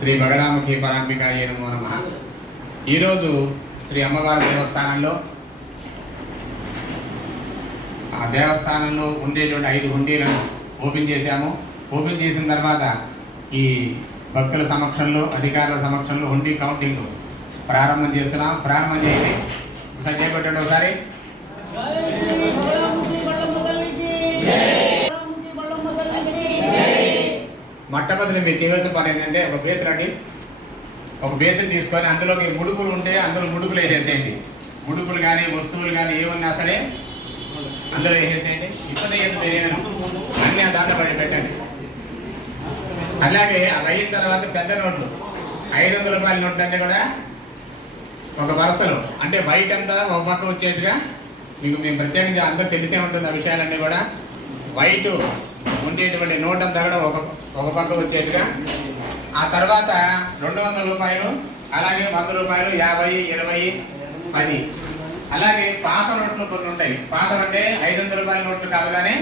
శ్రీ బగడాముఖి పరాంబికాయ నమో నమ. ఈరోజు శ్రీ అమ్మవారి దేవస్థానంలో ఆ దేవస్థానంలో ఉండేటువంటి ఐదు హుండీలను ఓపెన్ చేశాము. ఓపెన్ చేసిన తర్వాత ఈ భక్తుల సమక్షంలో అధికారుల సమక్షంలో హుండీ కౌంటింగ్ ప్రారంభం చేస్తున్నాం. ప్రారంభం చేసి ఒకసారి చేపట్టండి ఒకసారి. మొట్టమొదటి మీరు చేయవలసిన పని ఏంటంటే ఒక బేస్ రండి. ఒక బేసిన్ తీసుకొని అందులోకి ముడుపులు ఉంటే అందులో ముడుపులు వేసేసేయండి. ముడుపులు కానీ వస్తువులు కానీ ఏమన్నా సరే అందులో వేసేసేయండి. ఇబ్బంది అన్ని దాంట్లో పడి పెట్టండి. అలాగే అది అయిన తర్వాత పెద్ద నోట్లు. ఐదు వందల రూపాయల నోట్లు అంటే కూడా ఒక వరుసలో. అంటే బయట అంతా ఒక పక్క వచ్చేట్టుగా మీకు మేము ప్రత్యేకంగా అందరూ తెలిసే ఉంటుంది ఆ విషయాలన్నీ కూడా. వైట్. ఉండేటువంటి నోట్ అంతా ఒక ఒక పక్క వచ్చేట్టుగా. ఆ తర్వాత రెండు వందల రూపాయలు అలాగే వంద రూపాయలు యాభై ఇరవై పది. అలాగే పాత నోట్లు కొన్ని ఉంటాయి. పాత అంటే ఐదు వందల రూపాయల నోట్లు కాదు కానీ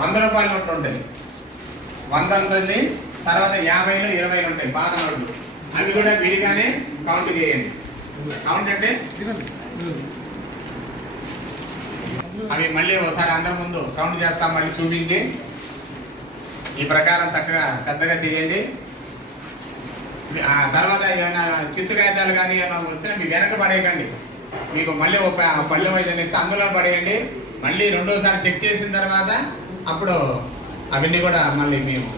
వంద రూపాయల నోట్లు ఉంటాయి. వంద ఉంటుంది తర్వాత యాభైలు ఇరవైలు ఉంటాయి పాత నోట్లు. అవి కూడా విడిగానే కౌంట్ చేయండి. కౌంట్ అంటే? అవి మళ్ళీ ఒకసారి అందరి ముందు కౌంట్ చేస్తాం మళ్ళీ చూపించి. ఈ ప్రకారం చక్కగా శ్రద్ధగా చేయండి. ఆ తర్వాత ఏమైనా చిత్తు కాగితాలు కానీ ఏమైనా వచ్చినా మీ వెనక పడేయకండి. మీకు మళ్ళీ ఒక పల్లెం అయితే ఇస్తే అందులో పడేయండి. మళ్ళీ రెండోసారి చెక్ చేసిన తర్వాత అప్పుడు అవన్నీ కూడా మళ్ళీ మేము